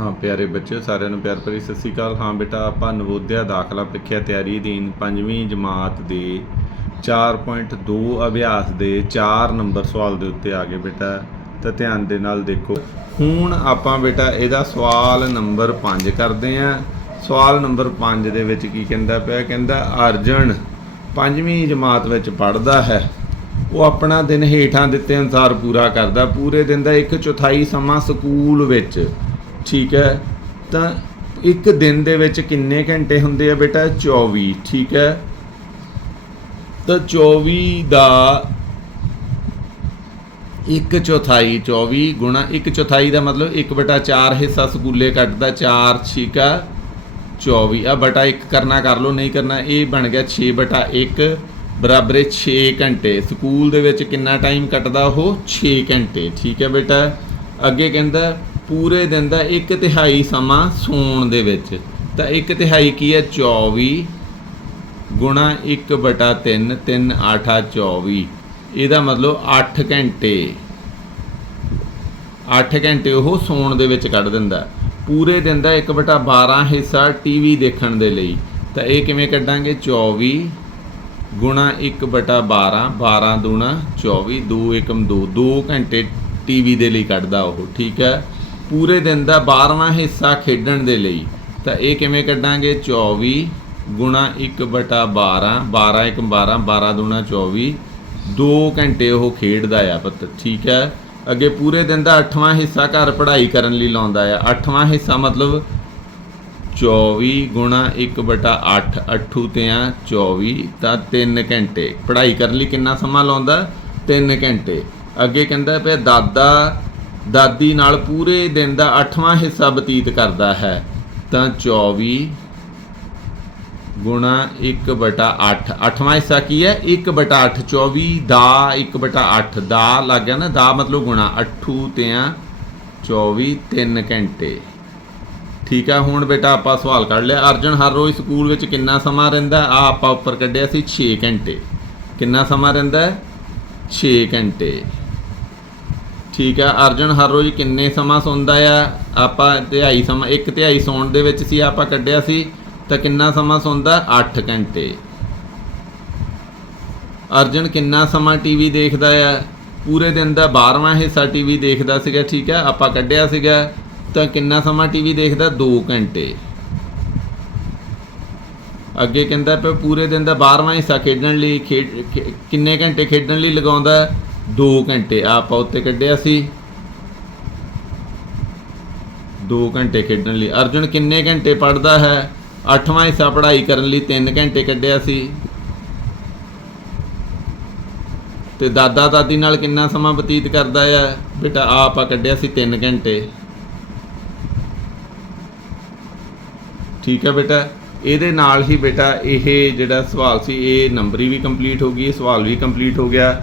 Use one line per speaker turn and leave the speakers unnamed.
ਹਾਂ, ਪਿਆਰੇ ਬੱਚਿਓ, ਸਾਰਿਆਂ ਨੂੰ ਪਿਆਰ ਭਰੀ ਸਤਿ ਸ਼੍ਰੀ ਅਕਾਲ। ਹਾਂ ਬੇਟਾ, ਆਪਾਂ ਨਵੋਦਿਆ ਦਾਖਲਾ ਪ੍ਰੀਖਿਆ ਤਿਆਰੀ ਅਧੀਨ ਪੰਜਵੀਂ ਜਮਾਤ ਦੇ 4.2 ਅਭਿਆਸ ਦੇ 4 ਨੰਬਰ ਸਵਾਲ ਦੇ ਉੱਤੇ ਆ ਗਏ ਬੇਟਾ, ਤਾਂ ਧਿਆਨ ਦੇ ਨਾਲ ਦੇਖੋ। ਹੁਣ ਆਪਾਂ ਬੇਟਾ, ਇਹਦਾ ਸਵਾਲ ਨੰਬਰ 5 ਕਰਦੇ ਆਂ ਸਵਾਲ ਨੰਬਰ 5 ਦੇ ਵਿੱਚ ਕੀ ਕਹਿੰਦਾ ਪਿਆ? ਕਹਿੰਦਾ, ਅਰਜਨ ਪੰਜਵੀਂ ਜਮਾਤ ਵਿੱਚ ਪੜ੍ਹਦਾ ਹੈ। ਉਹ ਆਪਣਾ ਦਿਨ ਹੇਠਾਂ ਦਿੱਤੇ ਅਨੁਸਾਰ ਪੂਰਾ ਕਰਦਾ। ਪੂਰੇ ਦਿਨ ਦਾ ਇੱਕ ਚੌਥਾਈ ਸਮਾਂ ਸਕੂਲ ਵਿੱਚ। ਠੀਕ ਹੈ। ਤਾਂ ਇੱਕ ਦਿਨ ਦੇ ਵਿੱਚ ਕਿੰਨੇ ਘੰਟੇ ਹੁੰਦੇ ਆ ਬੇਟਾ? 24 ਠੀਕ ਹੈ। ਤਾਂ 24 ਦਾ ਇੱਕ ਚੌਥਾਈ 24 ਗੁਣਾ ਇੱਕ ਚੌਥਾਈ ਦਾ ਮਤਲਬ 1/4 ਹਿੱਸਾ ਸਕੂਲੇ ਕੱਟਦਾ 4 ਛੀਕਾ 24 ਆ ਬਟਾ 1 ਕਰਨਾ ਕਰ ਲਓ, ਨਹੀਂ ਕਰਨਾ, ਇਹ ਬਣ ਗਿਆ 6/1 ਬਰਾਬਰ ਹੈ 6 ਘੰਟੇ। ਸਕੂਲ ਦੇ ਵਿੱਚ ਕਿੰਨਾ ਟਾਈਮ ਕੱਟਦਾ ਉਹ? 6 ਘੰਟੇ, ਠੀਕ ਹੈ ਬੇਟਾ। ਅੱਗੇ ਕਹਿੰਦਾ ਪੂਰੇ ਦਿਨ ਦਾ 1 ਤਿਹਾਈ ਸਮਾਂ ਸੌਣ ਦੇ ਵਿੱਚ। ਤਾਂ 1 ਤਿਹਾਈ ਕੀ ਹੈ? 24 ਗੁਣਾ 1/3 3 8 24 ਇਹਦਾ ਮਤਲਬ 8 ਘੰਟੇ। 8 ਘੰਟੇ ਉਹ ਸੌਣ ਦੇ ਵਿੱਚ ਕੱਢ ਦਿੰਦਾ। ਪੂਰੇ ਦਿਨ ਦਾ 1/12 ਹਿੱਸਾ ਟੀਵੀ ਦੇਖਣ ਦੇ ਲਈ। ਤਾਂ ਇਹ ਕਿਵੇਂ ਕੱਢਾਂਗੇ? 24 ਗੁਣਾ 1/12 12 ਦੁਣਾ 24 2 ਏਕਮ 2 2 ਘੰਟੇ ਟੀਵੀ ਦੇ ਲਈ ਕੱਢਦਾ ਉਹ, ਠੀਕ ਹੈ? ਪੂਰੇ ਦਿਨ ਦਾ 12ਵਾਂ ਹਿੱਸਾ ਖੇਡਣ ਦੇ ਲਈ। ਤਾਂ ਇਹ ਕਿਵੇਂ ਕੱਢਾਂਗੇ? 24 ਗੁਣਾ 1/12 12 ਏਕਮ 12 12 ਦੁਣਾ 24 2 ਘੰਟੇ ਉਹ ਖੇਡਦਾ ਆ ਪੁੱਤ, ਠੀਕ ਹੈ? ਅੱਗੇ ਪੂਰੇ ਦਿਨ ਦਾ 8ਵਾਂ ਹਿੱਸਾ ਘਰ ਪੜ੍ਹਾਈ ਕਰਨ ਲਈ ਲਾਉਂਦਾ ਆ। 8ਵਾਂ ਹਿੱਸਾ ਮਤਲਬ 24 ਗੁਣਾ 1/8 8 ਤੇ ਆ 24 ਤਾਂ 3 ਘੰਟੇ। ਪੜ੍ਹਾਈ ਕਰਨ ਲਈ ਕਿੰਨਾ ਸਮਾਂ ਲਾਉਂਦਾ? 3 ਘੰਟੇ। ਅੱਗੇ ਕਹਿੰਦਾ ਪਿਆ, ਦਾਦਾ ਦਾਦੀ ਨਾਲ ਪੂਰੇ ਦਿਨ ਦਾ 8ਵਾਂ ਹਿੱਸਾ ਬਤੀਤ ਕਰਦਾ ਹੈ, ਤਾਂ 24 ਗੁਣਾ 1/8 8ਵਾਂ ਹਿੱਸਾ ਕੀ ਹੈ? 1/8 24 ਦਾ 1/8 ਦਾ ਲੱਗ ਗਿਆ ਨਾ, ਦਾ ਮਤਲਬ ਗੁਣਾ। 8 ਤੇ ਆ 24 3 ਘੰਟੇ। ਠੀਕ ਆ, ਹੁਣ ਬੇਟਾ ਆਪਾਂ ਸਵਾਲ ਕੱਢ ਲਿਆ। ਅਰਜਨ, ਹਰ ਰੋਜ਼ ਸਕੂਲ ਵਿੱਚ ਕਿੰਨਾ ਸਮਾਂ ਰਹਿੰਦਾ? ਆ ਆਪਾਂ ਉੱਪਰ ਕੱਢਿਆ ਸੀ 6 ਘੰਟੇ। ਕਿੰਨਾ ਸਮਾਂ ਰਹਿੰਦਾ? 6 ਘੰਟੇ। ਠੀਕ ਆ। ਅਰਜਨ, ਹਰ ਰੋਜ਼ ਕਿੰਨੇ ਸਮਾਂ ਸੌਂਦਾ ਆ? ਆਪਾਂ ਤਿਹਾਈ ਸਮਾਂ, ਇੱਕ ਤਿਹਾਈ ਸੌਣ ਦੇ ਵਿੱਚ ਸੀ ਆਪਾਂ ਕੱਢਿਆ ਸੀ, ਤਾਂ ਕਿੰਨਾ ਸਮਾਂ ਸੌਂਦਾ? 8 ਘੰਟੇ। ਅਰਜਨ, ਕਿੰਨਾ ਸਮਾਂ ਟੀਵੀ ਦੇਖਦਾ ਆ? ਪੂਰੇ ਦਿਨ ਦਾ 12ਵਾਂ ਹਿੱਸਾ ਟੀਵੀ ਦੇਖਦਾ ਸੀਗਾ, ਠੀਕ ਆ? ਆਪਾਂ ਕੱਢਿਆ ਸੀਗਾ, ਤਾਂ ਕਿੰਨਾ ਸਮਾਂ ਟੀਵੀ ਦੇਖਦਾ? 2 ਘੰਟੇ। ਅੱਗੇ ਕਹਿੰਦਾ ਪਿਆ, ਪੂਰੇ ਦਿਨ ਦਾ 12ਵਾਂ ਹਿੱਸਾ ਖੇਡਣ ਲਈ ਖੇ- ਕਿੰਨੇ ਘੰਟੇ ਖੇਡਣ ਲਈ ਲਗਾਉਂਦਾ? 2 ਘੰਟੇ ਆਪਾਂ ਉੱਤੇ ਕੱਢਿਆ ਸੀ। 2 ਘੰਟੇ ਖੇਡਣ ਲਈ। ਅਰਜੁਨ ਕਿੰਨੇ ਘੰਟੇ ਪੜਦਾ ਹੈ? 8ਵਾਂ ਹਿੱਸਾ ਪੜ੍ਹਾਈ ਕਰਨ ਲਈ 3 ਘੰਟੇ ਕੱਢਿਆ ਸੀ। ਤੇ ਦਾਦਾ ਦਾਦੀ ਨਾਲ ਕਿੰਨਾ ਸਮਾਂ ਬਤੀਤ ਕਰਦਾ ਆ ਬੇਟਾ ਆ ਆਪਾਂ ਕੱਢਿਆ ਸੀ 3 ਘੰਟੇ। ਠੀਕ ਹੈ ਬੇਟਾ। ਇਹਦੇ ਨਾਲ ਹੀ ਬੇਟਾ, ਇਹ ਜਿਹੜਾ ਸਵਾਲ ਸੀ, ਇਹ ਨੰਬਰੀ ਵੀ ਕੰਪਲੀਟ ਹੋ ਗਈ ਸਵਾਲ ਵੀ ਕੰਪਲੀਟ ਹੋ ਗਿਆ।